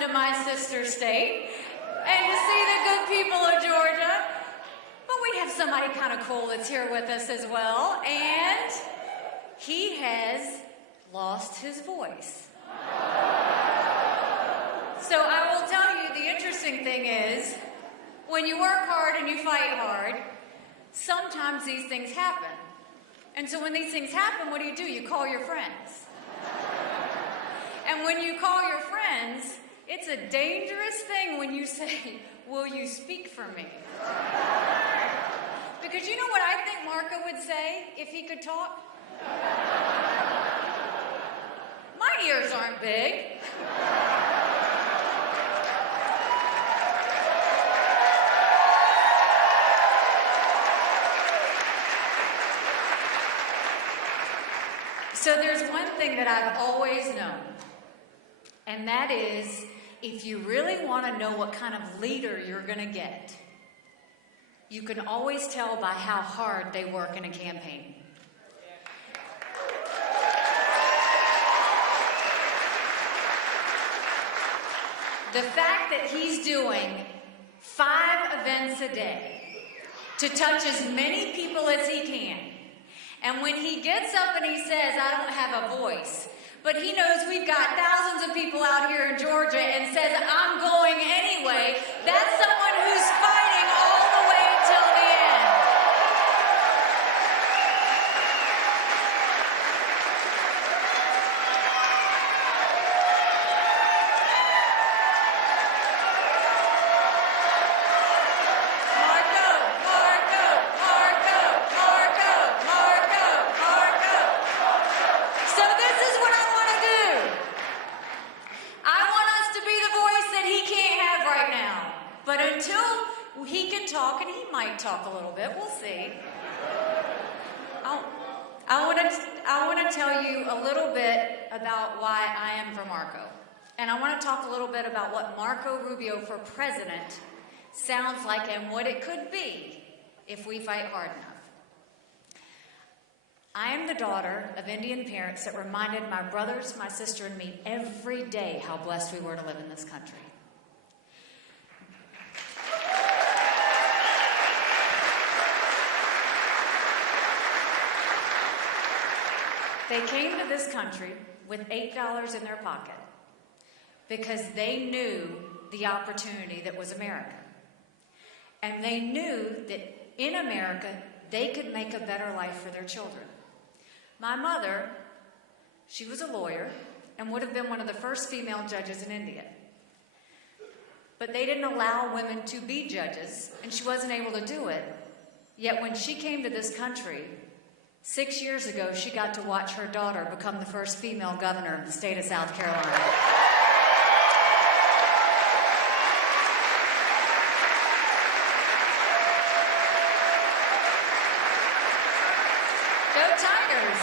come to my sister state and to see the good people of Georgia. But we have somebody kind of cool that's here with us as well, and he has lost his voice. So I will tell you, the interesting thing is, when you work hard and you fight hard, sometimes these things happen. And so when these things happen, what do? You call your friends. And when you call your friends, it's a dangerous thing when you say, will you speak for me? Because you know what I think Marco would say if he could talk? My ears aren't big. So there's one thing that I've always known, and that is, if you really want to know what kind of leader you're going to get, you can always tell by how hard they work in a campaign. The fact that he's doing 5 events a day to touch as many people as he can, and when he gets up and he says, I don't have a voice, but he knows we've got thousands of people out here in Georgia and says, I'm going anyway, that's someone who's fighting all the way till the end. Talk a little bit, we'll see. I want to tell you a little bit about why I am for Marco. And I want to talk a little bit about what Marco Rubio for president sounds like and what it could be if we fight hard enough. I am the daughter of Indian parents that reminded my brothers, my sister, and me every day how blessed we were to live in this country. They came to this country with $8 in their pocket because they knew the opportunity that was America. And they knew that in America, they could make a better life for their children. My mother, she was a lawyer and would have been one of the first female judges in India. But they didn't allow women to be judges, and she wasn't able to do it. Yet when she came to this country, 6 years ago, she got to watch her daughter become the first female governor of the state of South Carolina. Go Tigers!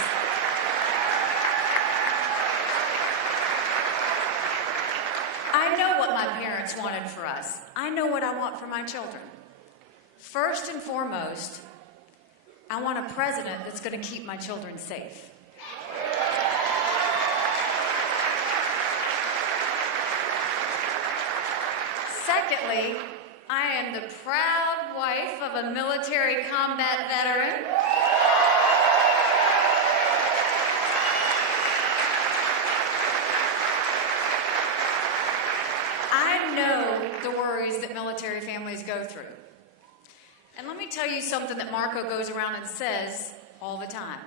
I know what my parents wanted for us. I know what I want for my children. First and foremost, I want a president that's going to keep my children safe. Secondly, I am the proud wife of a military combat veteran. I know the worries that military families go through. And let me tell you something that Marco goes around and says all the time.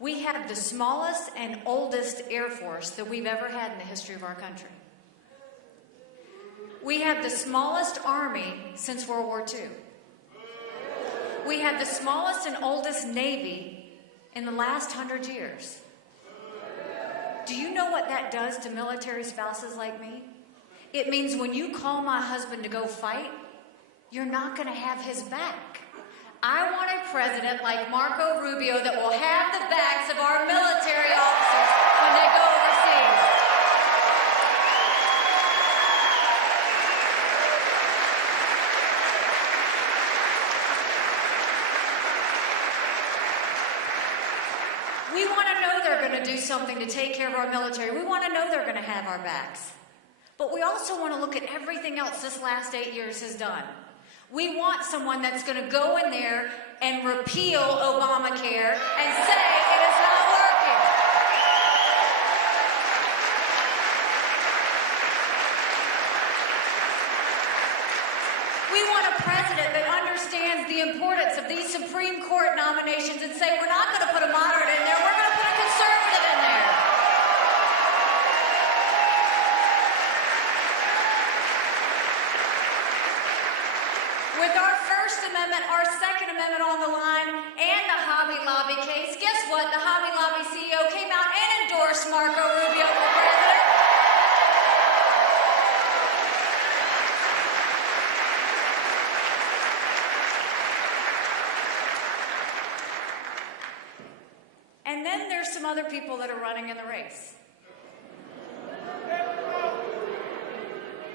We have the smallest and oldest Air Force that we've ever had in the history of our country. We have the smallest Army since World War II. We have the smallest and oldest Navy in the last 100 years. Do you know what that does to military spouses like me? It means when you call my husband to go fight, you're not going to have his back. I want a president like Marco Rubio that will have the backs of our military officers when they go overseas. We want to know they're going to do something to take care of our military. We want to know they're going to have our backs. But we also want to look at everything else this last 8 years has done. We want someone that's going to go in there and repeal Obamacare and say it is not working. We want a president that understands the importance of these Supreme Court nominations and say we're not going to put a moderate in there, we're going to put a conservative in there. With our First Amendment, our Second Amendment on the line, and the Hobby Lobby case, guess what? The Hobby Lobby CEO came out and endorsed Marco Rubio for president. And then there's some other people that are running in the race.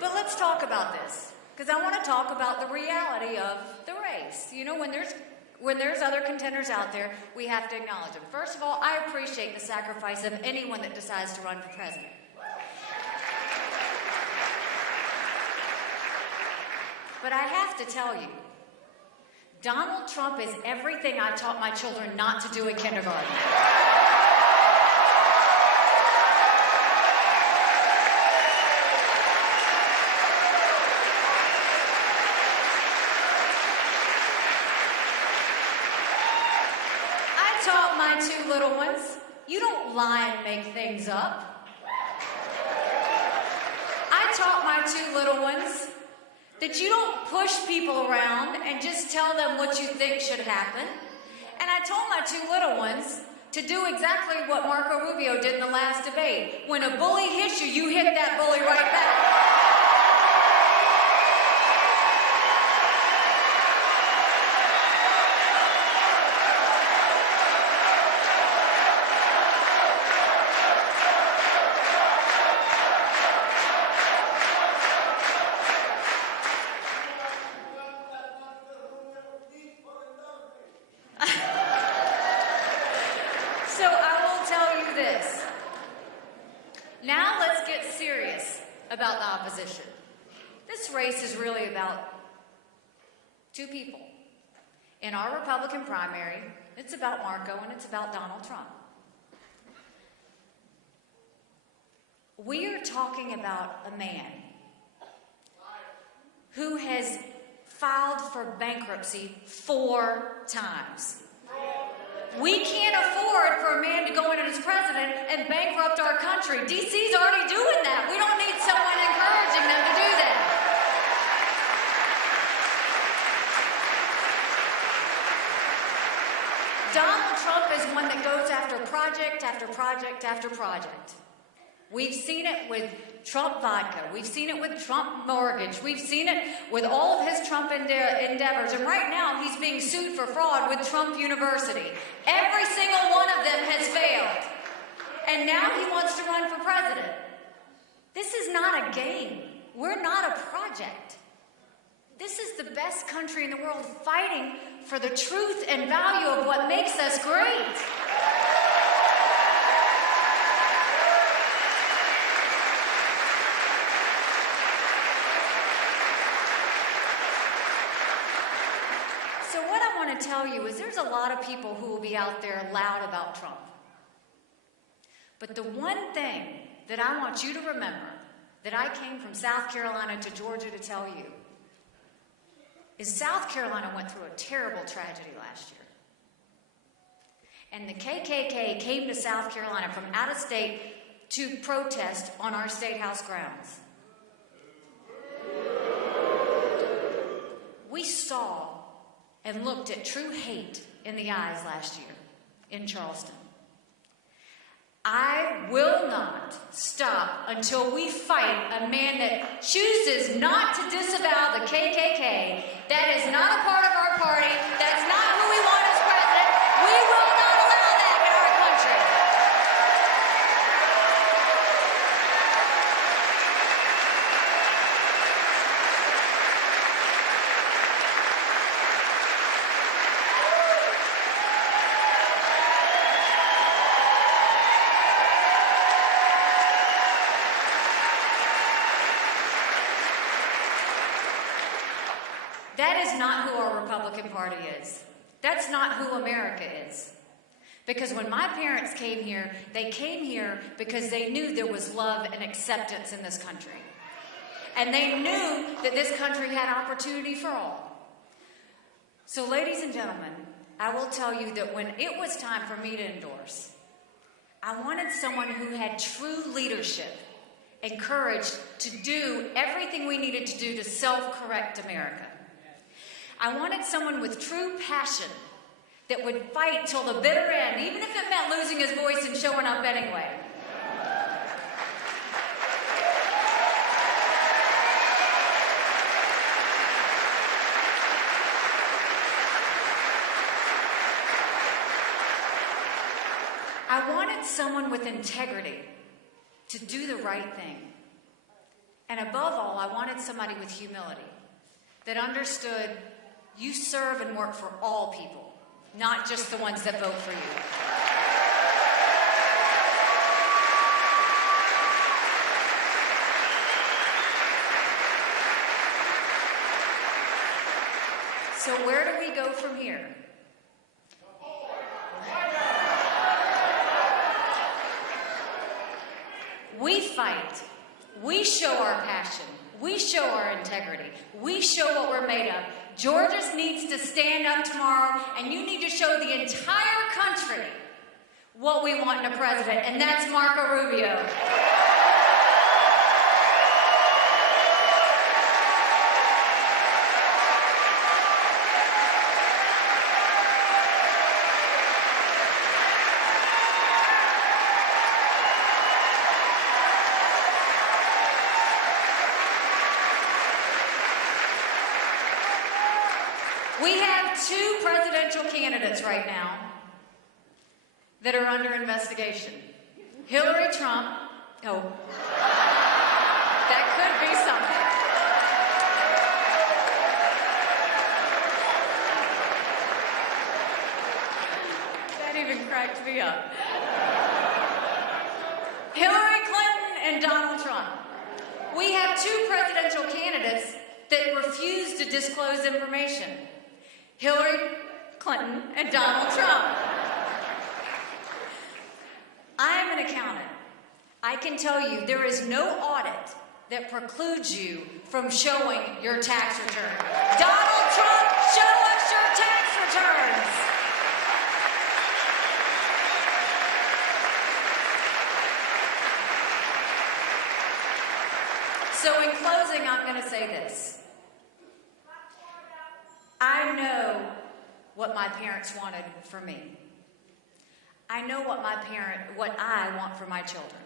But let's talk about this. Because I want to talk about the reality of the race. You know, when there's other contenders out there, we have to acknowledge them. First of all, I appreciate the sacrifice of anyone that decides to run for president. But I have to tell you, Donald Trump is everything I taught my children not to do in kindergarten. Taught my two little ones, you don't lie and make things up. I taught my two little ones that you don't push people around and just tell them what you think should happen. And I told my two little ones to do exactly what Marco Rubio did in the last debate. When a bully hits you, you hit that bully right back. About the opposition. This race is really about two people. In our Republican primary, it's about Marco and it's about Donald Trump. We are talking about a man who has filed for bankruptcy 4 times. We can't afford for a man to go in as president and bankrupt our country. DC's already doing that. We don't need someone encouraging them to do that. Donald Trump is one that goes after project after project after project. We've seen it with Trump vodka. We've seen it with Trump mortgage. We've seen it with all of his Trump endeavors. And right now, he's being sued for fraud with Trump University. Every single one of them has failed. And now he wants to run for president. This is not a game. We're not a project. This is the best country in the world fighting for the truth and value of what makes us great. So what I want to tell you is there's a lot of people who will be out there loud about Trump. But the one thing that I want you to remember, that I came from South Carolina to Georgia to tell you, is South Carolina went through a terrible tragedy last year. And the KKK came to South Carolina from out of state to protest on our state house grounds. We saw and looked at true hate in the eyes last year in Charleston. I will not stop until we fight a man that chooses not to disavow the KKK. That is not a part of our party. That's not who we want as president. We will not allow that in our country. not who our Republican Party is. That's not who America is. Because when my parents came here, they came here because they knew there was love and acceptance in this country. And they knew that this country had opportunity for all. So ladies and gentlemen, I will tell you that when it was time for me to endorse, I wanted someone who had true leadership and courage to do everything we needed to do to self-correct America. I wanted someone with true passion that would fight till the bitter end, even if it meant losing his voice and showing up anyway. I wanted someone with integrity to do the right thing. And above all, I wanted somebody with humility that understood you serve and work for all people, not just the ones that vote for you. So where do we go from here? We fight. We show our passion. We show our integrity. We show what we're made of. Georgia needs to stand up tomorrow, and you need to show the entire country what we want in a president, and that's Marco Rubio. We have two presidential candidates right now that are under investigation. Hillary Trump, that could be something. That even cracked me up. Hillary Clinton and Donald Trump. We have two presidential candidates that refuse to disclose information. Hillary Clinton and Donald Trump. I am an accountant. I can tell you there is no audit that precludes you from showing your tax return. Donald Trump, show us your tax returns. So in closing, I'm going to say this. I know what my parents wanted for me. I know what I want for my children.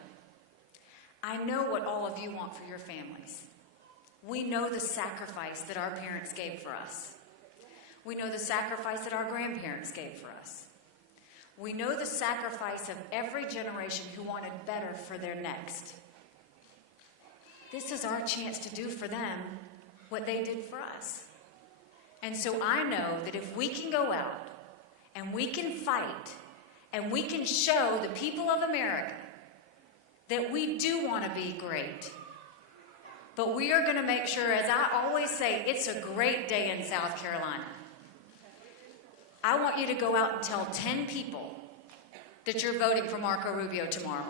I know what all of you want for your families. We know the sacrifice that our parents gave for us. We know the sacrifice that our grandparents gave for us. We know the sacrifice of every generation who wanted better for their next. This is our chance to do for them what they did for us. And so I know that if we can go out and we can fight and we can show the people of America that we do want to be great, but we are going to make sure, as I always say, it's a great day in South Carolina. I want you to go out and tell 10 people that you're voting for Marco Rubio tomorrow.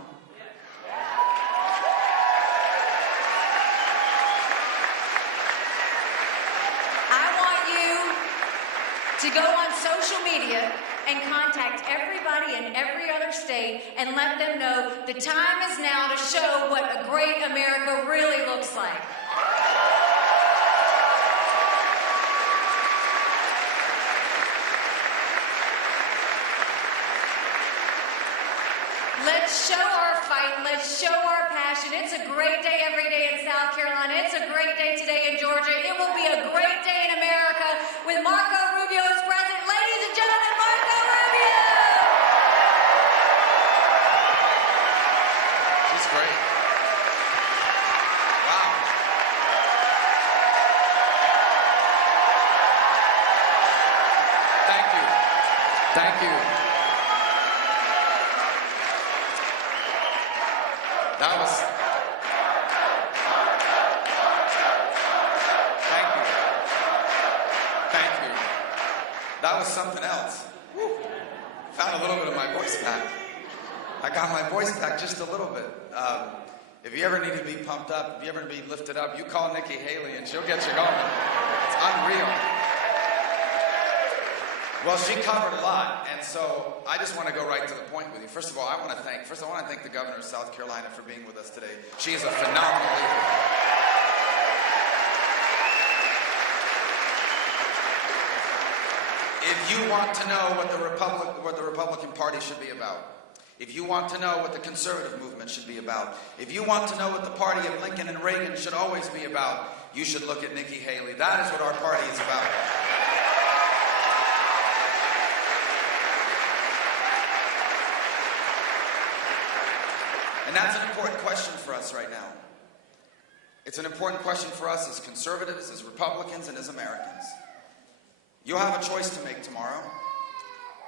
To go on social media and contact everybody in every other state and let them know the time is now to show what a great America really looks like. Let's show our fight. Let's show our passion. It's a great day every day in South Carolina. It's a great day today in Georgia. It will be a great day in America with Marco Rubio as president. Ladies and gentlemen, Marco Rubio! She's great. Wow. Thank you. Thank you. That was... Thank you. Thank was something else. Woo. Found a little bit of my voice back. I got my voice back just a little bit. If you ever need to be pumped up, if you ever need to be lifted up, you call Nikki Haley and she'll get you going. It's unreal. Well, she covered a lot, and so I just want to go right to the point with you. First of all, I want to thank the governor of South Carolina for being with us today. She is a phenomenal leader. If you want to know what the Republican Party should be about, if you want to know what the conservative movement should be about, if you want to know what the party of Lincoln and Reagan should always be about, you should look at Nikki Haley. That is what our party is about. And that's an important question for us right now. It's an important question for us as conservatives, as Republicans, and as Americans. You'll have a choice to make tomorrow,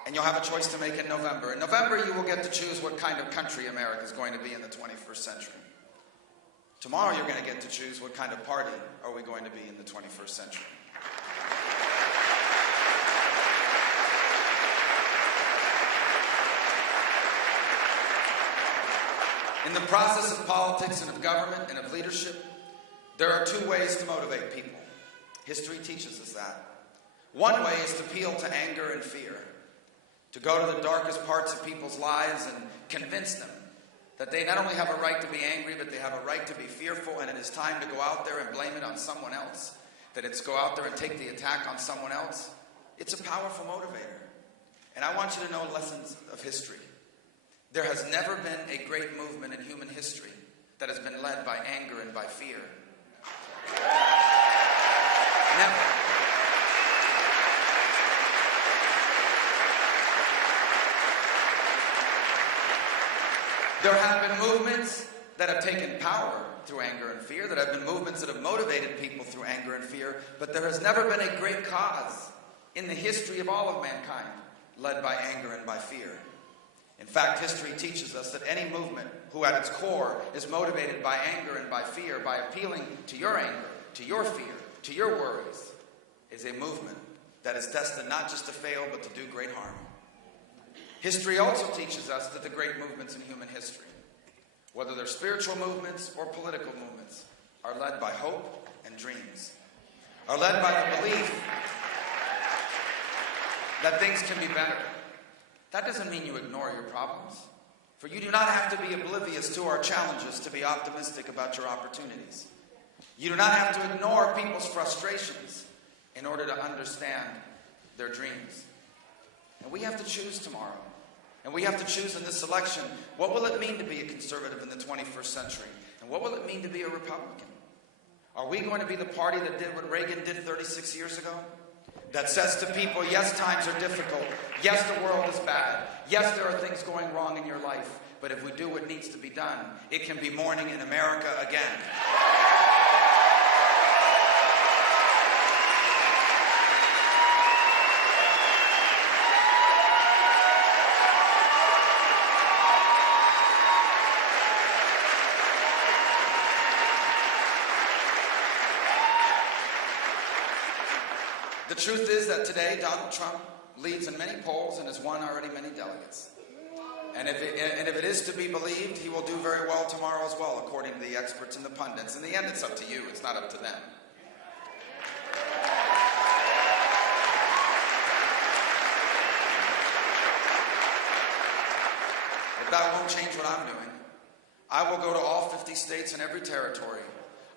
and you'll have a choice to make in November. In November, you will get to choose what kind of country America is going to be in the 21st century. Tomorrow, you're going to get to choose what kind of party are we going to be in the 21st century. In the process of politics and of government and of leadership, there are two ways to motivate people. History teaches us that. One way is to appeal to anger and fear, to go to the darkest parts of people's lives and convince them that they not only have a right to be angry, but they have a right to be fearful, and it is time to go out there and blame it on someone else, that it's go out there and take the attack on someone else. It's a powerful motivator. And I want you to know lessons of history. There has never been a great movement in human history that has been led by anger and by fear. Never. There have been movements that have taken power through anger and fear, that have been movements that have motivated people through anger and fear, but there has never been a great cause in the history of all of mankind led by anger and by fear. In fact, history teaches us that any movement who at its core is motivated by anger and by fear, by appealing to your anger, to your fear, to your worries, is a movement that is destined not just to fail, but to do great harm. History also teaches us that the great movements in human history, whether they're spiritual movements or political movements, are led by hope and dreams, are led by the belief that things can be better. That doesn't mean you ignore your problems, for you do not have to be oblivious to our challenges to be optimistic about your opportunities. You do not have to ignore people's frustrations in order to understand their dreams. And we have to choose tomorrow. And we have to choose in this election, what will it mean to be a conservative in the 21st century? And what will it mean to be a Republican? Are we going to be the party that did what Reagan did 36 years ago? That says to people, yes, times are difficult. Yes, the world is bad. Yes, there are things going wrong in your life. But if we do what needs to be done, it can be morning in America again. The truth is that today Donald Trump leads in many polls and has won already many delegates. And if it is to be believed, he will do very well tomorrow as well, according to the experts and the pundits. In the end, it's up to you. It's not up to them. But that won't change what I'm doing. I will go to all 50 states and every territory.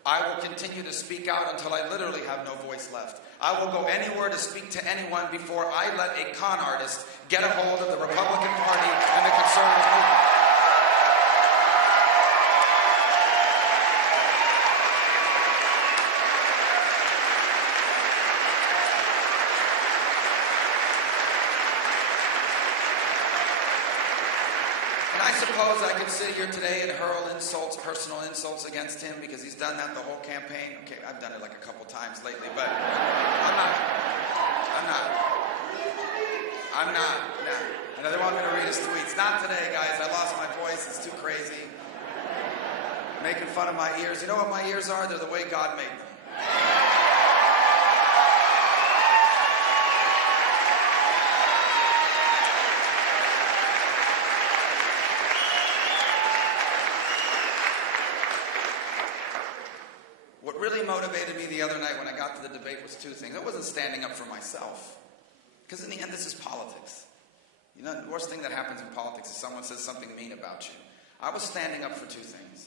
I will continue to speak out until I literally have no voice left. I will go anywhere to speak to anyone before I let a con artist get a hold of the Republican Party and the conservative movement. And I suppose I could sit here today and hurl insults, personal insults against him because he's done that the whole campaign. Okay, I've done it like a couple times lately, but I'm not. I know they want me to read his tweets. Not today, guys. I lost my voice. It's too crazy. Making fun of my ears. You know what my ears are? They're the way God made them. motivated me the other night when I got to the debate was two things. I wasn't standing up for myself, because in the end, this is politics. You know, the worst thing that happens in politics is someone says something mean about you. I was standing up for two things.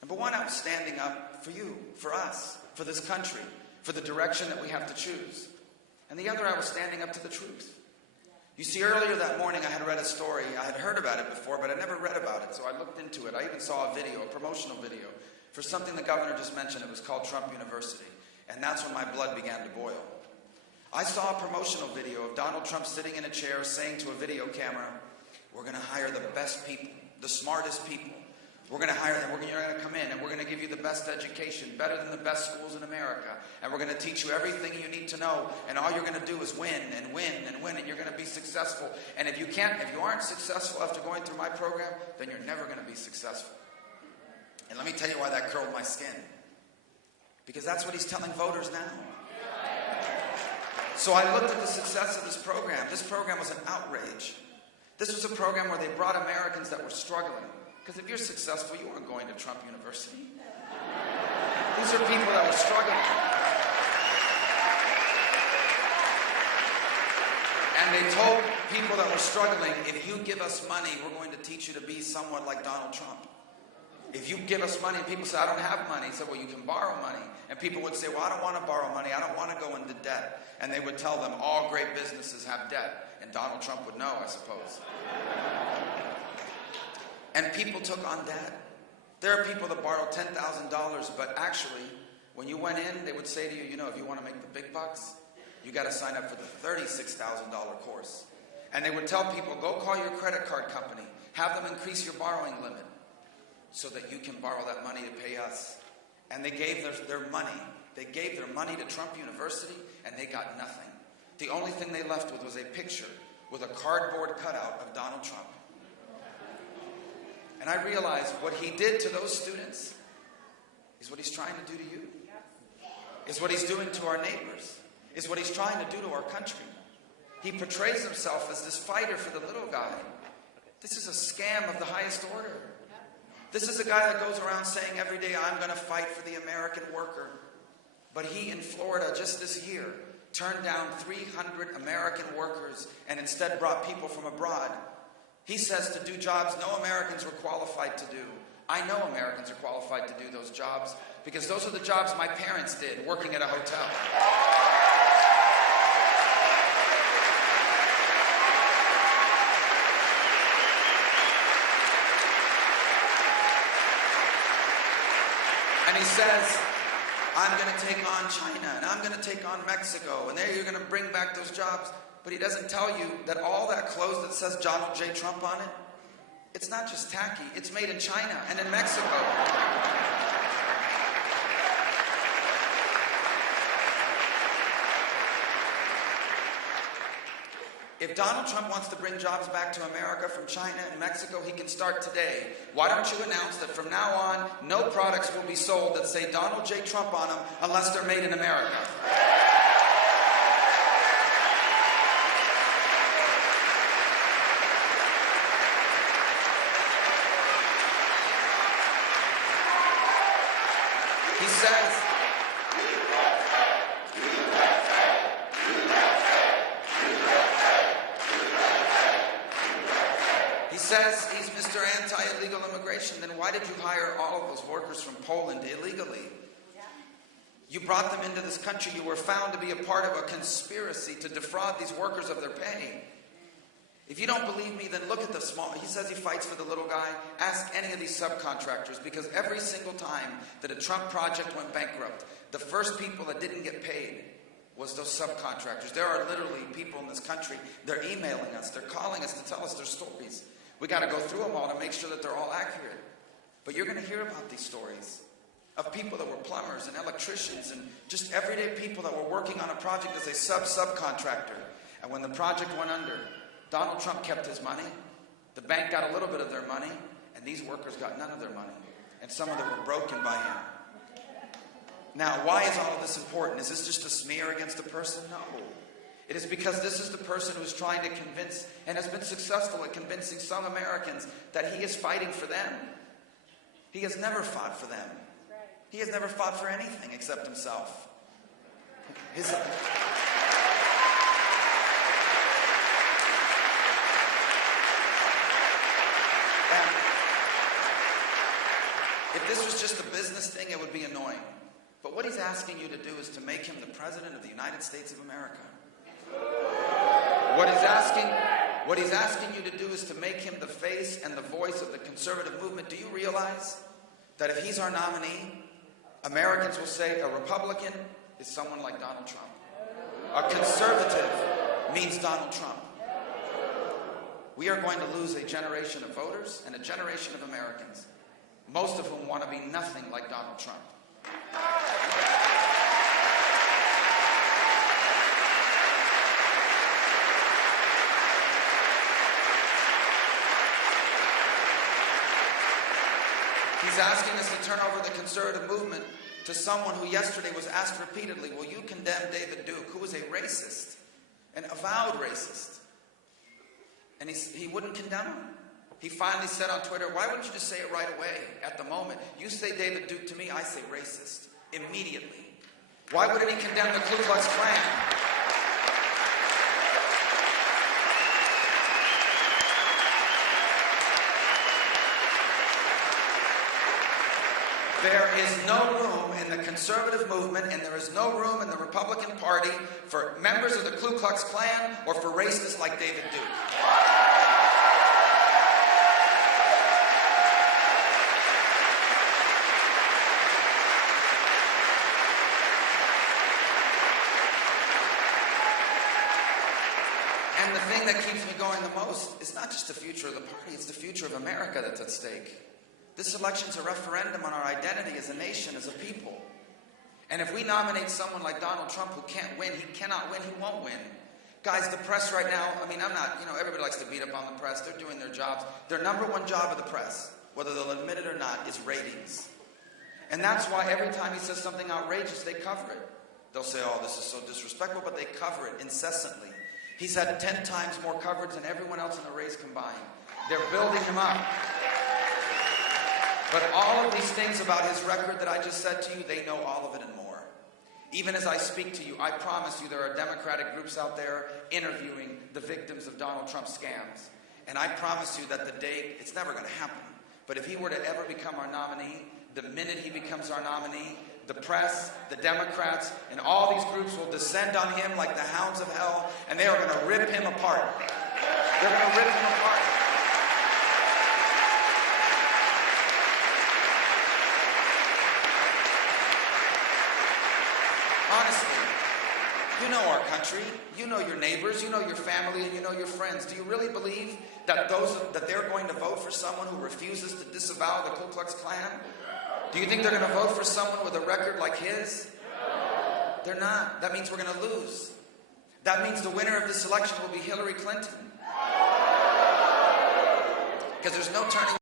Number one, I was standing up for you, for us, for this country, for the direction that we have to choose. And the other, I was standing up to the truth. You see, earlier that morning I had read a story. I had heard about it before, but I never read about it, so I looked into it. I even saw a video, a promotional video, for something the governor just mentioned. It was called Trump University. And that's when my blood began to boil. I saw a promotional video of Donald Trump sitting in a chair saying to a video camera, "We're going to hire the best people, the smartest people. We're going to hire them. You're going to come in and we're going to give you the best education, better than the best schools in America. And we're going to teach you everything you need to know. And all you're going to do is win and win and win. And you're going to be successful. And if you aren't successful after going through my program, then you're never going to be successful." And let me tell you why that curled my skin. Because that's what he's telling voters now. So I looked at the success of this program. This program was an outrage. This was a program where they brought Americans that were struggling. Because if you're successful, you aren't going to Trump University. These are people that were struggling. And they told people that were struggling, if you give us money, we're going to teach you to be somewhat like Donald Trump. If you give us money, and people say, "I don't have money." He said, "Well, you can borrow money." And people would say, "Well, I don't want to borrow money. I don't want to go into debt." And they would tell them, all great businesses have debt. And Donald Trump would know, I suppose. And people took on debt. There are people that borrow $10,000, but actually, when you went in, they would say to you, "You know, if you want to make the big bucks, you got to sign up for the $36,000 course." And they would tell people, "Go call your credit card company. Have them increase your borrowing limit so that you can borrow that money to pay us." And they gave their money. They gave their money to Trump University, and they got nothing. The only thing they left with was a picture with a cardboard cutout of Donald Trump. And I realized what he did to those students is what he's trying to do to you. Is what he's doing to our neighbors. Is what he's trying to do to our country. He portrays himself as this fighter for the little guy. This is a scam of the highest order. This is a guy that goes around saying every day, "I'm going to fight for the American worker." But he, in Florida, just this year, turned down 300 American workers and instead brought people from abroad. He says to do jobs no Americans were qualified to do. I know Americans are qualified to do those jobs because those are the jobs my parents did working at a hotel. And he says, "I'm going to take on China, and I'm going to take on Mexico, and there you're going to bring back those jobs." But he doesn't tell you that all that clothes that says Donald J. Trump on it, it's not just tacky. It's made in China and in Mexico. If Donald Trump wants to bring jobs back to America from China and Mexico, he can start today. Why don't you announce that from now on, no products will be sold that say Donald J. Trump on them unless they're made in America? He says, he's Mr. Anti-illegal immigration. Then why did you hire all of those workers from Poland illegally? You brought them into this country. You were found to be a part of a conspiracy to defraud these workers of their pay. If you don't believe me, then look at the small. He says he fights for the little guy. Ask any of these subcontractors, because every single time that a Trump project went bankrupt, the first people that didn't get paid was those subcontractors. There are literally people in this country, they're emailing us, they're calling us to tell us their stories. We got to go through them all to make sure that they're all accurate. But you're going to hear about these stories of people that were plumbers and electricians and just everyday people that were working on a project as a subcontractor. And when the project went under, Donald Trump kept his money, the bank got a little bit of their money, and these workers got none of their money. And some of them were broken by him. Now, why is all of this important? Is this just a smear against a person? No. It is because this is the person who's trying to convince and has been successful at convincing some Americans that he is fighting for them. He has never fought for them. He has never fought for anything except himself. If this was just a business thing, it would be annoying. But what he's asking you to do is to make him the President of the United States of America. What he's asking you to do is to make him the face and the voice of the conservative movement. Do you realize that if he's our nominee, Americans will say a Republican is someone like Donald Trump. A conservative means Donald Trump. We are going to lose a generation of voters and a generation of Americans, most of whom want to be nothing like Donald Trump. He's asking us to turn over the conservative movement to someone who yesterday was asked repeatedly, will you condemn David Duke, who is a racist, an avowed racist? And he wouldn't condemn him. He finally said on Twitter, why wouldn't you just say it right away at the moment? You say David Duke to me, I say racist immediately. Why wouldn't he condemn the Ku Klux Klan? There is no room in the conservative movement, and there is no room in the Republican Party for members of the Ku Klux Klan or for racists like David Duke. And the thing that keeps me going the most is not just the future of the party, it's the future of America that's at stake. This election's a referendum on our identity as a nation, as a people. And if we nominate someone like Donald Trump who can't win, he cannot win, he won't win. Guys, the press right now, everybody likes to beat up on the press. They're doing their jobs. Their number one job of the press, whether they'll admit it or not, is ratings. And that's why every time he says something outrageous, they cover it. They'll say, oh, this is so disrespectful, but they cover it incessantly. He's had 10 times more coverage than everyone else in the race combined. They're building him up. But all of these things about his record that I just said to you, they know all of it and more. Even as I speak to you, I promise you there are Democratic groups out there interviewing the victims of Donald Trump's scams. And I promise you that the day, it's never going to happen, but if he were to ever become our nominee, the minute he becomes our nominee, the press, the Democrats, and all these groups will descend on him like the hounds of hell, and they are going to rip him apart. They're going to rip him apart. Honestly, you know our country, you know your neighbors, you know your family, and you know your friends. Do you really believe that they're going to vote for someone who refuses to disavow the Ku Klux Klan? Do you think they're going to vote for someone with a record like his? They're not. That means we're going to lose. That means the winner of this election will be Hillary Clinton. Because there's no turning.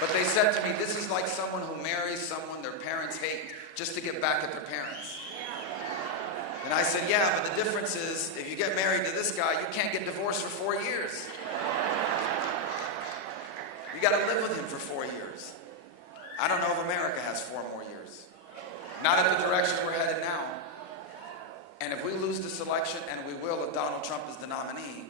But they said to me, this is like someone who marries someone their parents hate just to get back at their parents. And I said, yeah, but the difference is if you get married to this guy, you can't get divorced for 4 years. You got to live with him for 4 years. I don't know if America has 4 more years. Not at the direction we're headed now. And if we lose this election, and we will if Donald Trump is the nominee,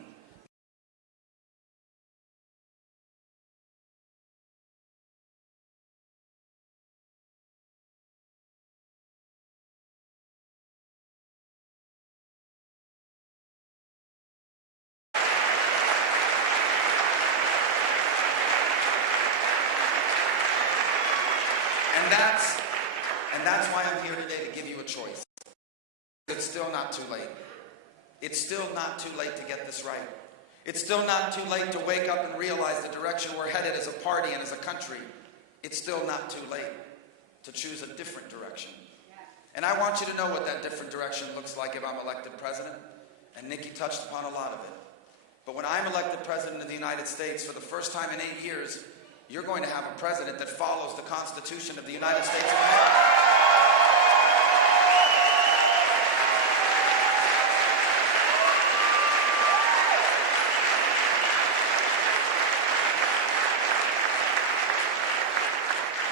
And that's why I'm here today, to give you a choice. It's still not too late. It's still not too late to get this right. It's still not too late to wake up and realize the direction we're headed as a party and as a country. It's still not too late to choose a different direction. And I want you to know what that different direction looks like if I'm elected president. And Nikki touched upon a lot of it. But when I'm elected President of the United States, for the first time in 8 years, you're going to have a president that follows the Constitution of the United States of America.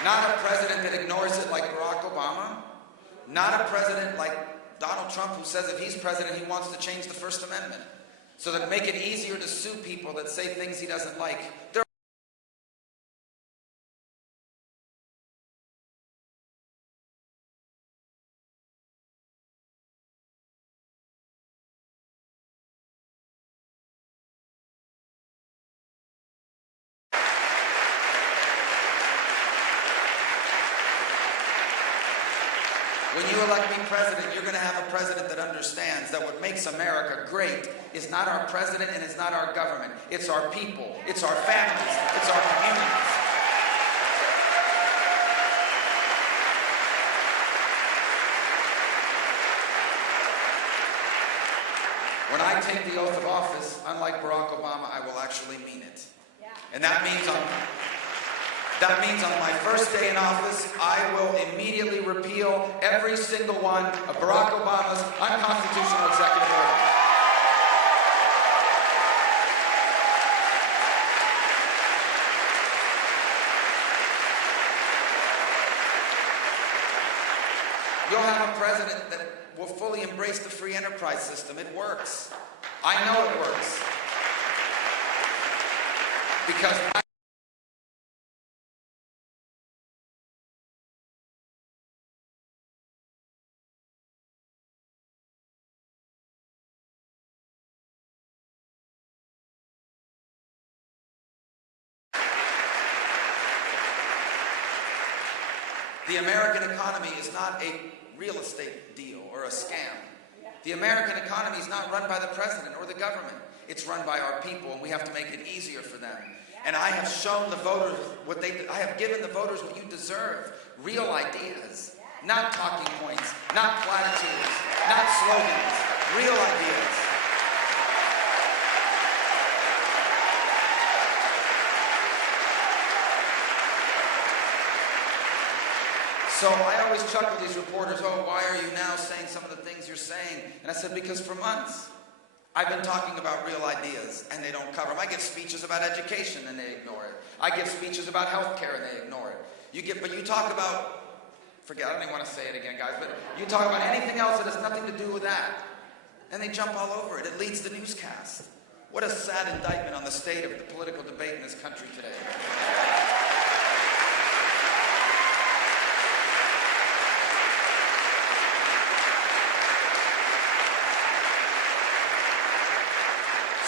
Not a president that ignores it like Barack Obama. Not a president like Donald Trump, who says if he's president, he wants to change the First Amendment so that make it easier to sue people that say things he doesn't like. When you elect me president, you're going to have a president that understands that what makes America great is not our president and it's not our government. It's our people. It's our families. It's our communities. When I take the oath of office, unlike Barack Obama, I will actually mean it. And that means on my first day in office, I will immediately repeal every single one of Barack Obama's unconstitutional executive orders. You'll have a president that will fully embrace the free enterprise system. It works. I know it works. Because the American economy is not a real estate deal or a scam. The American economy is not run by the president or the government. It's run by our people, and we have to make it easier for them. And I have shown the voters I have given the voters what you deserve. Real ideas. Not talking points, not platitudes, not slogans. Real ideas. So I always chuckle these reporters, oh, why are you now saying some of the things you're saying? And I said, because for months, I've been talking about real ideas, and they don't cover them. I give speeches about education, and they ignore it. I give speeches about health care, and they ignore it. But you talk about, forget, I don't even want to say it again, guys, but you talk about anything else that has nothing to do with that, and they jump all over it. It leads the newscast. What a sad indictment on the state of the political debate in this country today.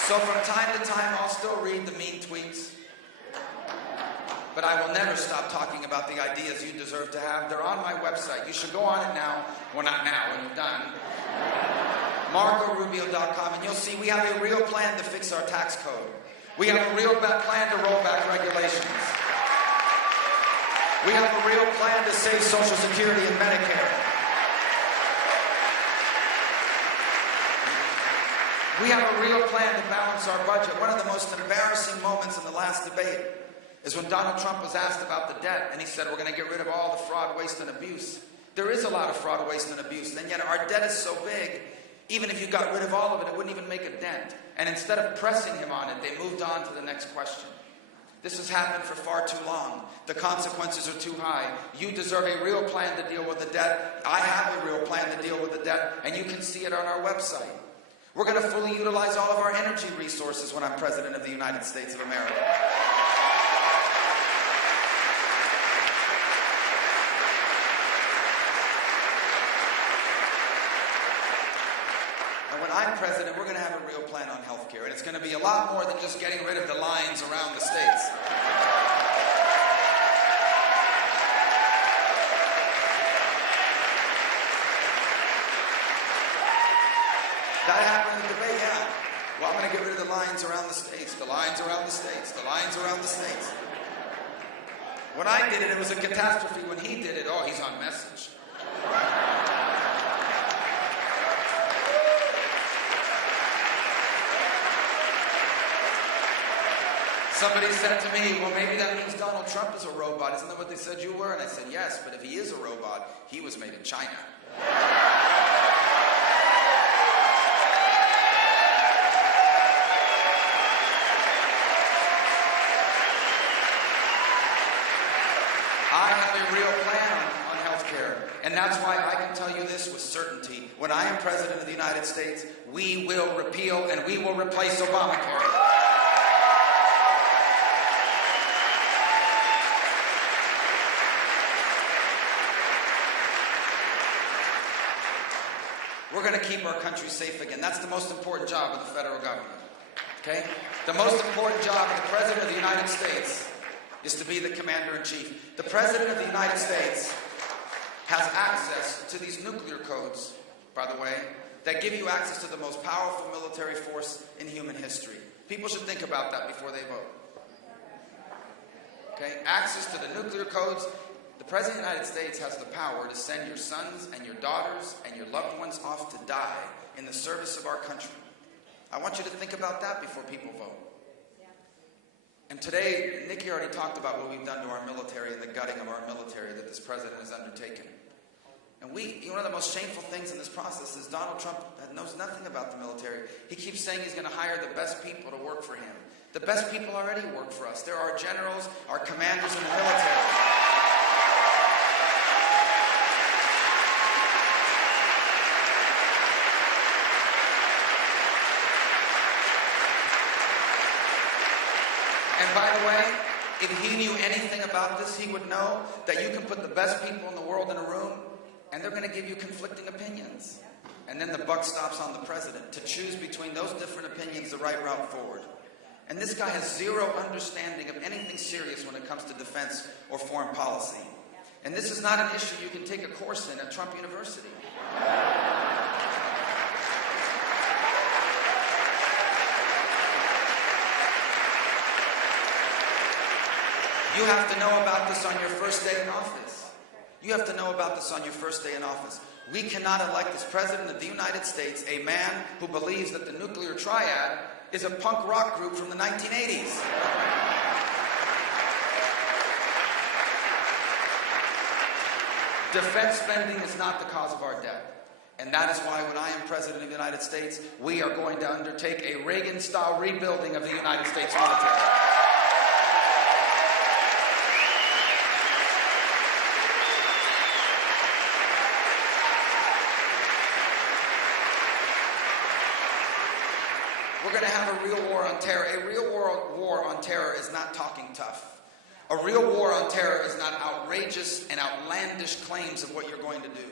So from time to time, I'll still read the mean tweets. But I will never stop talking about the ideas you deserve to have. They're on my website. You should go on it now. Well, not now, when you're done. MarcoRubio.com, and you'll see we have a real plan to fix our tax code. We have a real plan to roll back regulations. We have a real plan to save Social Security and Medicare. We have a real plan to balance our budget. One of the most embarrassing moments in the last debate is when Donald Trump was asked about the debt, and he said, we're going to get rid of all the fraud, waste, and abuse. There is a lot of fraud, waste, and abuse, and yet our debt is so big, even if you got rid of all of it, it wouldn't even make a dent. And instead of pressing him on it, they moved on to the next question. This has happened for far too long. The consequences are too high. You deserve a real plan to deal with the debt. I have a real plan to deal with the debt, and you can see it on our website. We're going to fully utilize all of our energy resources when I'm President of the United States of America. And when I'm President, we're going to have a real plan on health care. And it's going to be a lot more than just getting rid of the lines around the states. That happened in the debate, yeah. Well, I'm going to get rid of the lines around the states, the lines around the states, the lines around the states. When I did it, it was a catastrophe. When he did it, oh, he's on message. Somebody said to me, well, maybe that means Donald Trump is a robot. Isn't that what they said you were? And I said, yes, but if he is a robot, he was made in China. I have a real plan on health care, and that's why I can tell you this with certainty. When I am President of the United States, we will repeal and we will replace Obamacare. We're going to keep our country safe again. That's the most important job of the federal government. Okay? The most important job of the President of the United States is to be the commander-in-chief. The President of the United States has access to these nuclear codes, by the way, that give you access to the most powerful military force in human history. People should think about that before they vote. Okay? Access to the nuclear codes. The President of the United States has the power to send your sons and your daughters and your loved ones off to die in the service of our country. I want you to think about that before people vote. And today, Nikki already talked about what we've done to our military and the gutting of our military that this president has undertaken. And one of the most shameful things in this process is Donald Trump knows nothing about the military. He keeps saying he's going to hire the best people to work for him. The best people already work for us. There are generals, our commanders in the military. And by the way, if he knew anything about this, he would know that you can put the best people in the world in a room, and they're going to give you conflicting opinions. And then the buck stops on the president to choose between those different opinions the right route forward. And this guy has zero understanding of anything serious when it comes to defense or foreign policy. And this is not an issue you can take a course in at Trump University. You have to know about this on your first day in office. You have to know about this on your first day in office. We cannot elect as President of the United States a man who believes that the nuclear triad is a punk rock group from the 1980s. Defense spending is not the cause of our debt. And that is why when I am President of the United States, we are going to undertake a Reagan-style rebuilding of the United States military. We're going to have a real war on terror. A real war on terror is not talking tough. A real war on terror is not outrageous and outlandish claims of what you're going to do.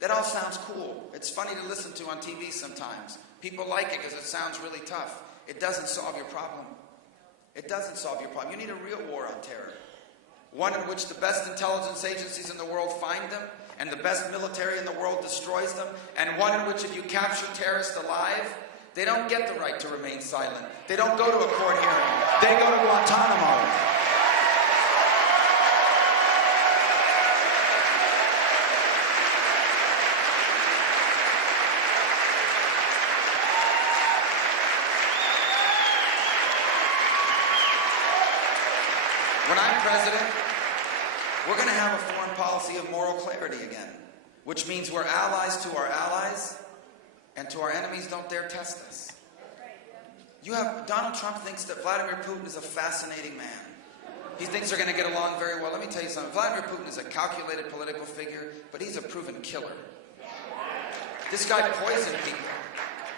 That all sounds cool. It's funny to listen to on TV sometimes. People like it because it sounds really tough. It doesn't solve your problem. It doesn't solve your problem. You need a real war on terror. One in which the best intelligence agencies in the world find them, and the best military in the world destroys them, and one in which if you capture terrorists alive, they don't get the right to remain silent. They don't go to a court hearing. They go to Guantanamo. When I'm president, we're going to have a foreign policy of moral clarity again, which means we're allies to our allies, and to our enemies don't dare test us. Donald Trump thinks that Vladimir Putin is a fascinating man. He thinks they're going to get along very well. Let me tell you something. Vladimir Putin is a calculated political figure, but he's a proven killer. This guy poisoned people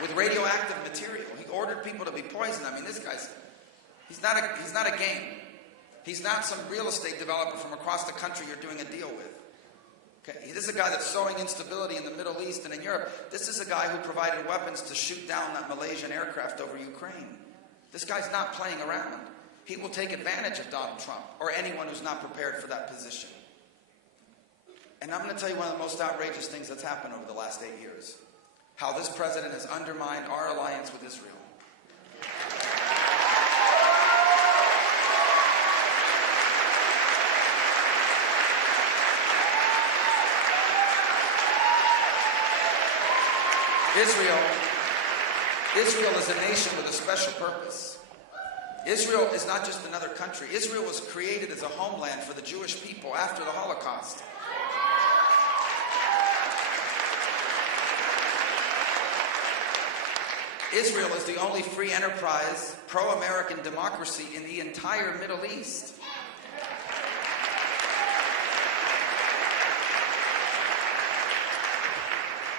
with radioactive material. He ordered people to be poisoned. I mean, this guy's, he's not a game. He's not some real estate developer from across the country you're doing a deal with. Okay, this is a guy that's sowing instability in the Middle East and in Europe. This is a guy who provided weapons to shoot down that Malaysian aircraft over Ukraine. This guy's not playing around. He will take advantage of Donald Trump or anyone who's not prepared for that position. And I'm going to tell you one of the most outrageous things that's happened over the last 8 years. How this president has undermined our alliance with Israel. Israel is a nation with a special purpose. Israel is not just another country. Israel was created as a homeland for the Jewish people after the Holocaust. Israel is the only free enterprise, pro-American democracy in the entire Middle East.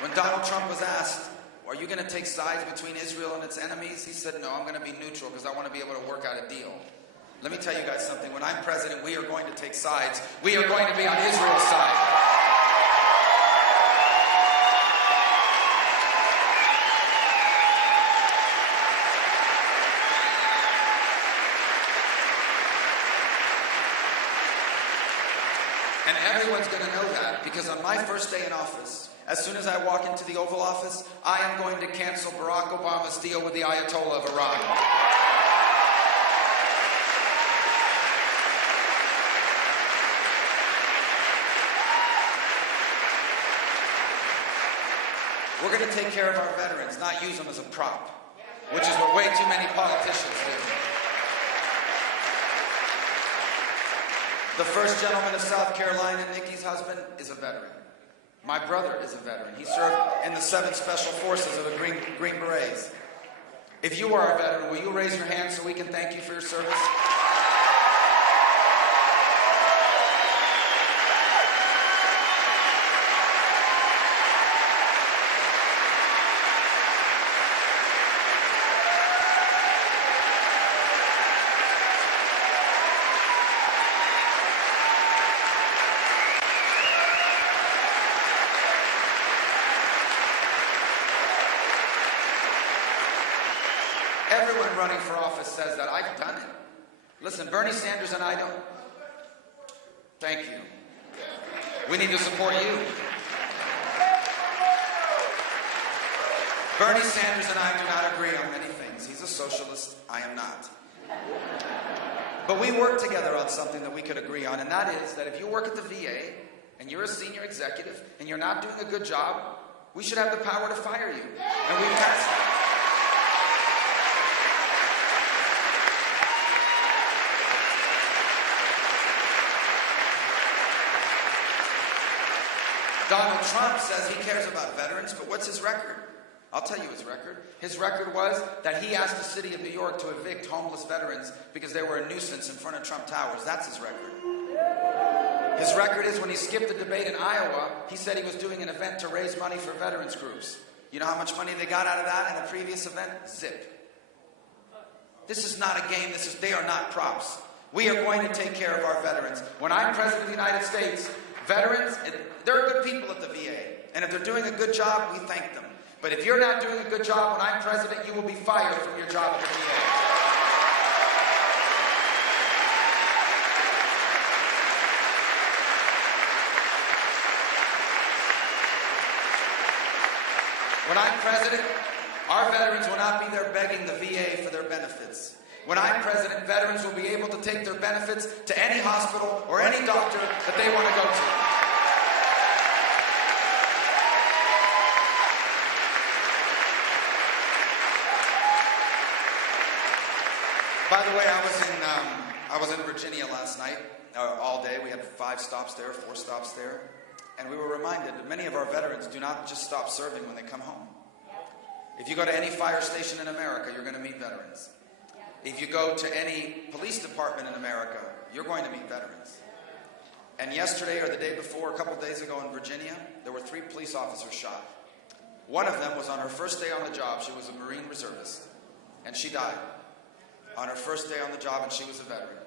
When Donald Trump was asked, are you going to take sides between Israel and its enemies? He said, no, I'm going to be neutral because I want to be able to work out a deal. Let me tell you guys something. When I'm president, we are going to take sides. We are going to be on Israel's side. And everyone's going to know that because on my first day in office, as soon as I walk into the Oval Office, I am going to cancel Barack Obama's deal with the Ayatollah of Iran. We're going to take care of our veterans, not use them as a prop, which is what way too many politicians do. The first gentleman of South Carolina, Nikki's husband, is a veteran. My brother is a veteran. He served in the 7th Special Forces of the Green Berets. If you are a veteran, will you raise your hand so we can thank you for your service? Everyone running for office says that. I've done it. Listen, Bernie Sanders and I don't. Thank you. We need to support you. Bernie Sanders and I do not agree on many things. He's a socialist. I am not. But we work together on something that we could agree on, and that is that if you work at the VA and you're a senior executive and you're not doing a good job, we should have the power to fire you. And we passed it. Donald Trump says he cares about veterans, but what's his record? I'll tell you his record. His record was that he asked the city of New York to evict homeless veterans because they were a nuisance in front of Trump Towers. That's his record. His record is when he skipped a debate in Iowa, he said he was doing an event to raise money for veterans groups. You know how much money they got out of that in the previous event? Zip. This is not a game. They are not props. We are going to take care of our veterans. When I'm president of the United States, veterans, they're good people at the VA. And if they're doing a good job, we thank them. But if you're not doing a good job when I'm president, you will be fired from your job at the VA. When I'm president, our veterans will not be there begging the VA for their benefits. When I'm president, veterans will be able to take their benefits to any hospital or any doctor that they want to go to. By the way, I was in Virginia last night, all day. We had 5 stops there, 4 stops there. And we were reminded that many of our veterans do not just stop serving when they come home. If you go to any fire station in America, you're going to meet veterans. If you go to any police department in America, you're going to meet veterans. And yesterday or the day before, a couple days ago in Virginia, there were 3 police officers shot. One of them was on her first day on the job. She was a Marine reservist. And she died on her first day on the job, and she was a veteran.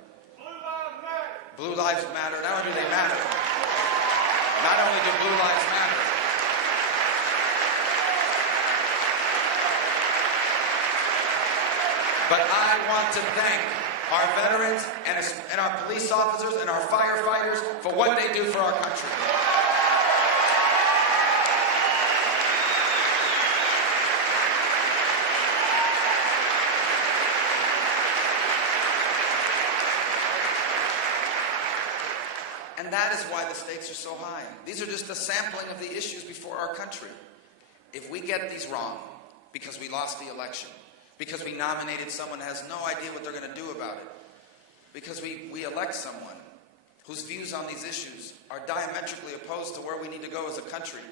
Blue lives matter. Not only do they matter, not only do blue lives matter, but I want to thank our veterans and our police officers and our firefighters for what they do for our country. And that is why the stakes are so high. These are just a sampling of the issues before our country. If we get these wrong, because we lost the election, because we nominated someone who has no idea what they're going to do about it, because we elect someone whose views on these issues are diametrically opposed to where we need to go as a country,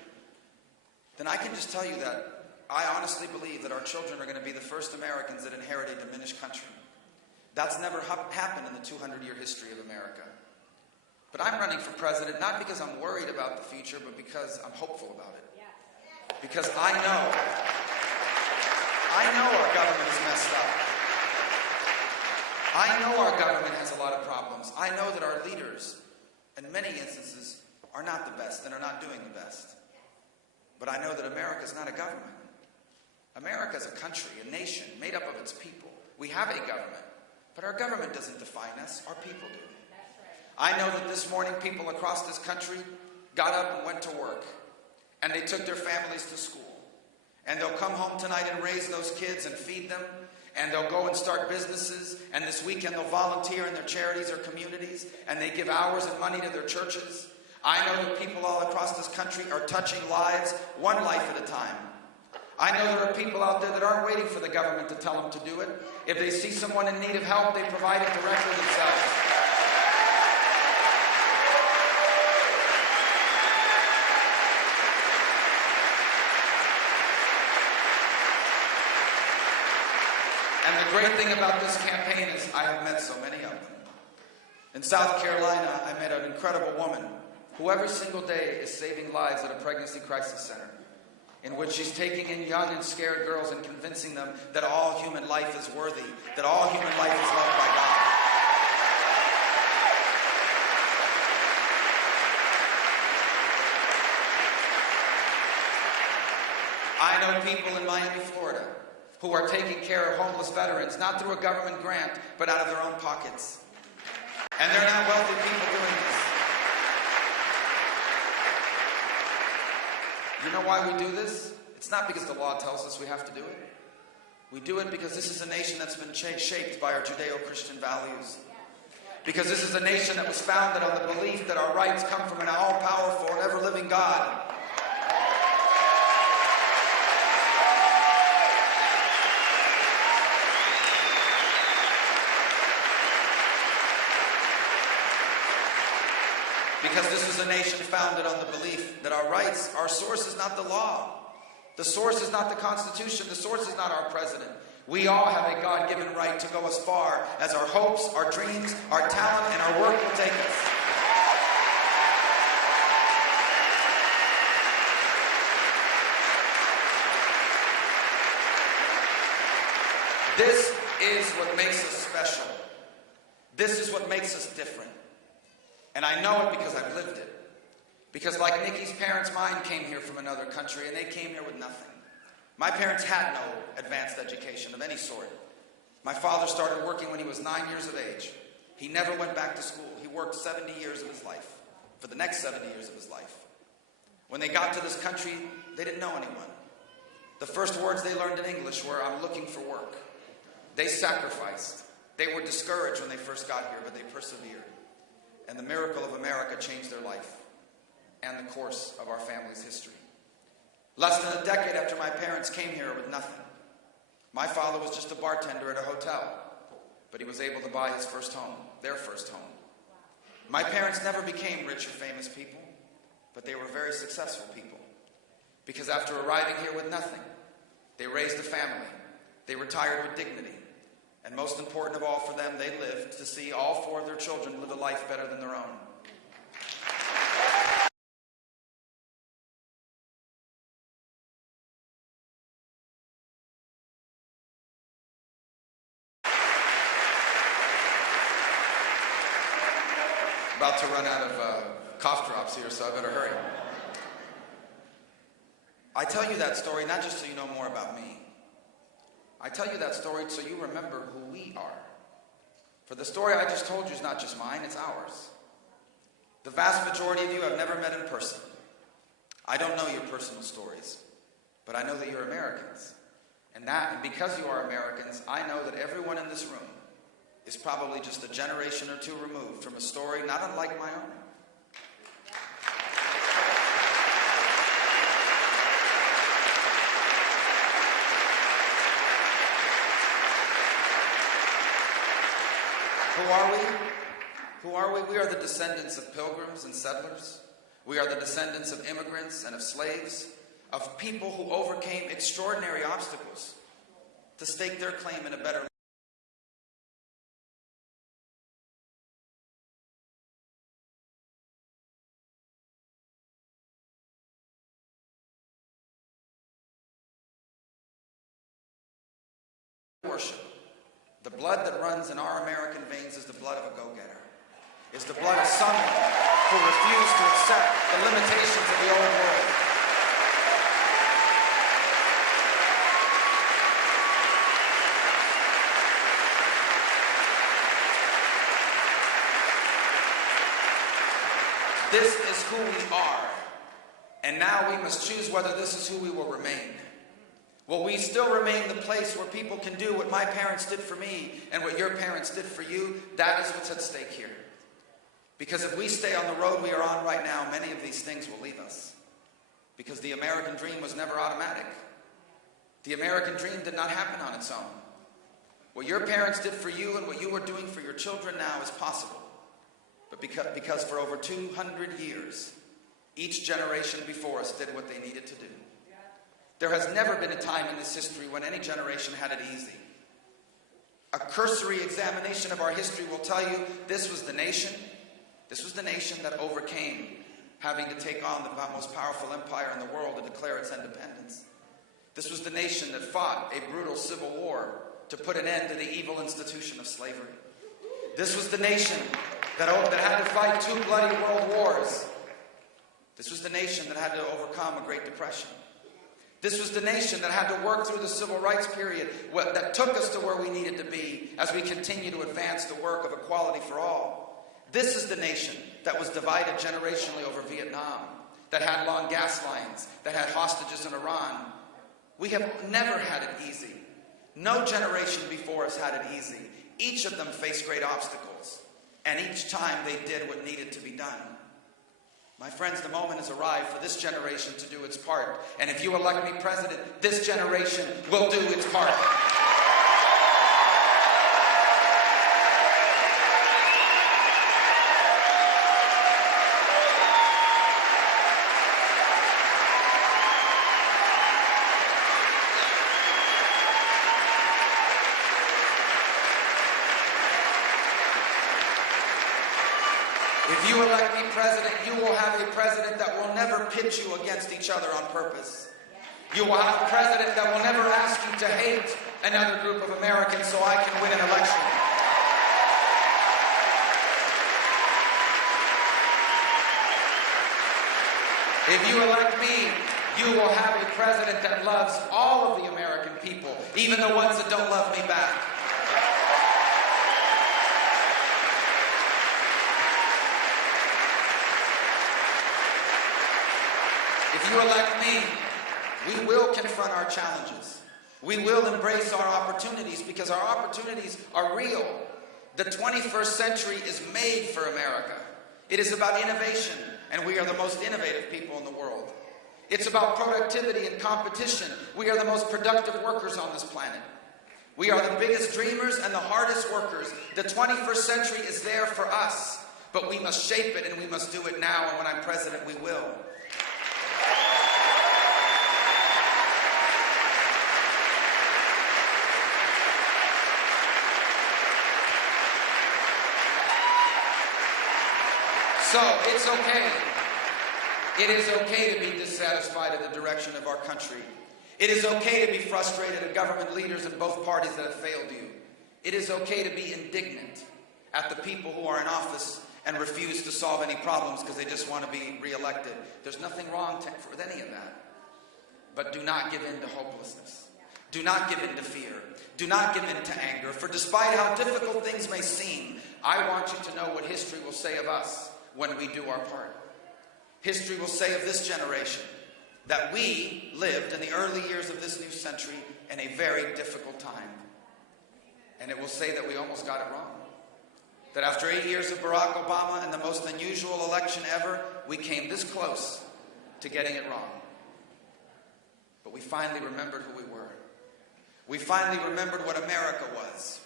then I can just tell you that I honestly believe that our children are going to be the first Americans that inherit a diminished country. That's never happened in the 200-year history of America. But I'm running for president not because I'm worried about the future, but because I'm hopeful about it. Because I know our government is messed up. I know our government has a lot of problems. I know that our leaders, in many instances, are not the best and are not doing the best. But I know that America is not a government. America is a country, a nation, made up of its people. We have a government, but our government doesn't define us. Our people do. I know that this morning people across this country got up and went to work, and they took their families to school. And they'll come home tonight and raise those kids and feed them, and they'll go and start businesses, and this weekend they'll volunteer in their charities or communities, and they give hours and money to their churches. I know that people all across this country are touching lives, one life at a time. I know there are people out there that aren't waiting for the government to tell them to do it. If they see someone in need of help, they provide it directly themselves. And the great thing about this campaign is I have met so many of them. In South Carolina, I met an incredible woman who every single day is saving lives at a pregnancy crisis center, in which she's taking in young and scared girls and convincing them that all human life is worthy, that all human life is loved by God. I know people in Miami, Florida, who are taking care of homeless veterans, not through a government grant, but out of their own pockets. And they're not wealthy people doing this. You know why we do this? It's not because the law tells us we have to do it. We do it because this is a nation that's been shaped by our Judeo-Christian values. Because this is a nation that was founded on the belief that our rights come from an all-powerful and ever-living God. Because this is a nation founded on the belief that our rights, our source is not the law. The source is not the Constitution. The source is not our president. We all have a God-given right to go as far as our hopes, our dreams, our talent, and our work will take us. This is what makes us special. This is what makes us different. And I know it because I've lived it. Because like Nikki's parents, mine came here from another country, and they came here with nothing. My parents had no advanced education of any sort. My father started working when he was 9 years of age. He never went back to school. He worked 70 years of his life, for the next 70 years of his life. When they got to this country, they didn't know anyone. The first words they learned in English were, "I'm looking for work." They sacrificed. They were discouraged when they first got here, but they persevered. And the miracle of America changed their life and the course of our family's history. Less than a decade after my parents came here with nothing, my father was just a bartender at a hotel, but he was able to buy his first home, their first home. My parents never became rich or famous people, but they were very successful people. Because after arriving here with nothing, they raised a family, they retired with dignity, and most important of all for them, they lived to see all four of their children live a life better than their own. About to run out of cough drops here, so I better hurry. I tell you that story not just so you know more about me. I tell you that story so you remember who we are. For the story I just told you is not just mine, it's ours. The vast majority of you I've never met in person. I don't know your personal stories, but I know that you're Americans. And because you are Americans, I know that everyone in this room is probably just a generation or two removed from a story not unlike my own. Who are we? Who are we? We are the descendants of pilgrims and settlers. We are the descendants of immigrants and of slaves, of people who overcame extraordinary obstacles to stake their claim in a better worship. The blood that runs in our American veins is the blood of a go-getter. Is the blood of someone who refused to accept the limitations of the old world. This is who we are, and now we must choose whether this is who we will remain. Will we still remain the place where people can do what my parents did for me and what your parents did for you? That is what's at stake here. Because if we stay on the road we are on right now, many of these things will leave us. Because the American dream was never automatic. The American dream did not happen on its own. What your parents did for you and what you are doing for your children now is possible. But because for over 200 years, each generation before us did what they needed to do. There has never been a time in this history when any generation had it easy. A cursory examination of our history will tell you this was the nation that overcame having to take on the most powerful empire in the world to declare its independence. This was the nation that fought a brutal civil war to put an end to the evil institution of slavery. This was the nation that had to fight 2 bloody world wars. This was the nation that had to overcome a Great Depression. This was the nation that had to work through the civil rights period that took us to where we needed to be as we continue to advance the work of equality for all. This is the nation that was divided generationally over Vietnam, that had long gas lines, that had hostages in Iran. We have never had it easy. No generation before us had it easy. Each of them faced great obstacles, and each time they did what needed to be done. My friends, the moment has arrived for this generation to do its part. And if you elect me president, this generation will do its part. If you elect me president, you will have a president that will never pit you against each other on purpose. You will have a president that will never ask you to hate another group of Americans so I can win an election. If you elect me, you will have a president that loves all of the American people, even the ones that don't love me back. If you elect me, we will confront our challenges. We will embrace our opportunities because our opportunities are real. The 21st century is made for America. It is about innovation, and we are the most innovative people in the world. It's about productivity and competition. We are the most productive workers on this planet. We are the biggest dreamers and the hardest workers. The 21st century is there for us, but we must shape it and we must do it now, and when I'm president, we will. So, it's okay. It is okay to be dissatisfied at the direction of our country. It is okay to be frustrated at government leaders in both parties that have failed you. It is okay to be indignant at the people who are in office and refuse to solve any problems because they just want to be reelected. There's nothing wrong with any of that. But do not give in to hopelessness. Do not give in to fear. Do not give in to anger. For despite how difficult things may seem, I want you to know what history will say of us when we do our part. History will say of this generation that we lived in the early years of this new century in a very difficult time. And it will say that we almost got it wrong. That after 8 years of Barack Obama and the most unusual election ever, we came this close to getting it wrong. But we finally remembered who we were. We finally remembered what America was.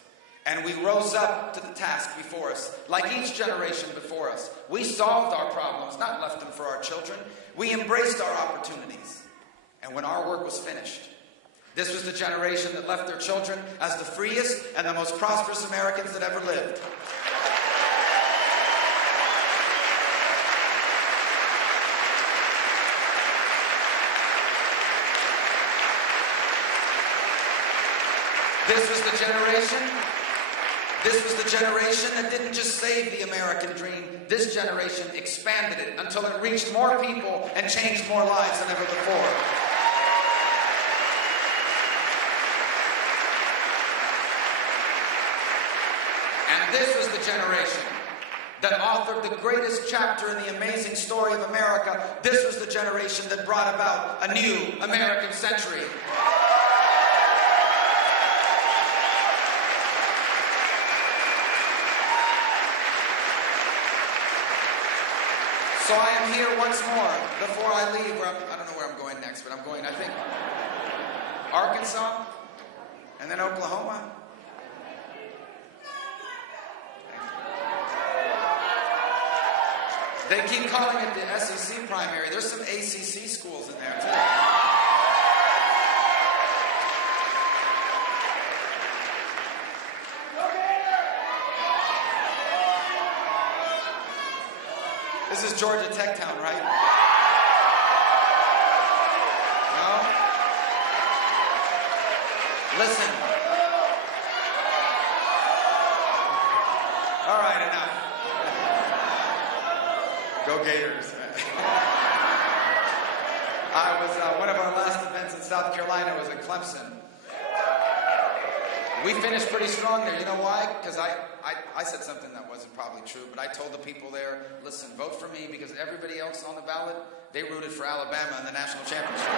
And we rose up to the task before us, like each generation before us. We solved our problems, not left them for our children. We embraced our opportunities. And when our work was finished, this was the generation that left their children as the freest and the most prosperous Americans that ever lived. This was the generation that didn't just save the American dream. This generation expanded it until it reached more people and changed more lives than ever before. And this was the generation that authored the greatest chapter in the amazing story of America. This was the generation that brought about a new American century. So I am here once more before I leave. I don't know where I'm going next, but I'm going, I think, Arkansas, and then Oklahoma. They keep calling it the SEC primary. There's some ACC schools in there, too. This is Georgia Tech Town, right? No? Listen. All right, enough. Go Gators. I was, one of our last events in South Carolina was at Clemson. We finished pretty strong there. You know why? Because I said something that wasn't probably true, but I told the people there, listen, vote for me because everybody else on the ballot, they rooted for Alabama in the national championship.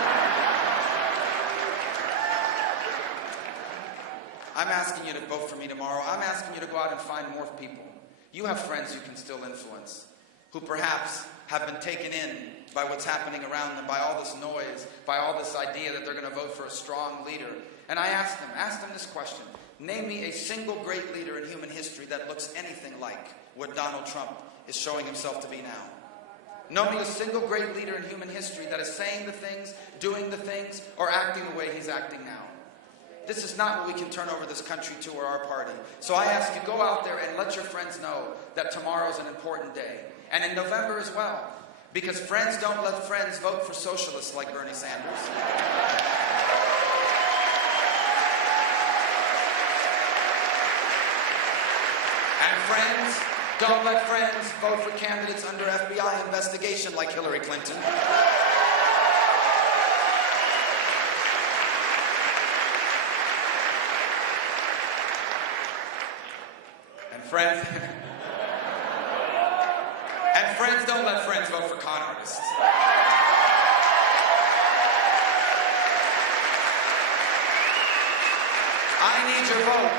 I'm asking you to vote for me tomorrow. I'm asking you to go out and find more people. You have friends you can still influence, who perhaps have been taken in by what's happening around them, by all this noise, by all this idea that they're going to vote for a strong leader. And I asked them this question. Name me a single great leader in human history that looks anything like what Donald Trump is showing himself to be now. Name me a single great leader in human history that is saying the things, doing the things, or acting the way he's acting now. This is not what we can turn over this country to or our party. So I ask you, go out there and let your friends know that tomorrow is an important day. And in November as well. Because friends don't let friends vote for socialists like Bernie Sanders. And friends don't let friends vote for candidates under FBI investigation like Hillary Clinton. And friends don't let friends vote for con artists. I need your vote.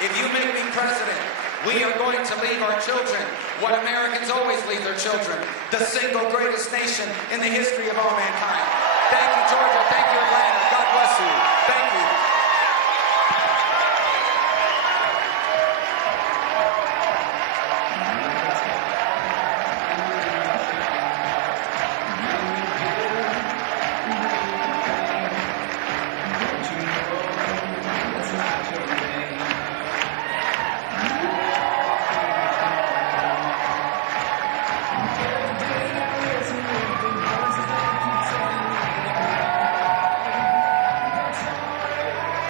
If you make me president, we are going to leave our children what Americans always leave their children, the single greatest nation in the history of all mankind. Thank you, Georgia. Thank you, Atlanta. God bless you. Thank you.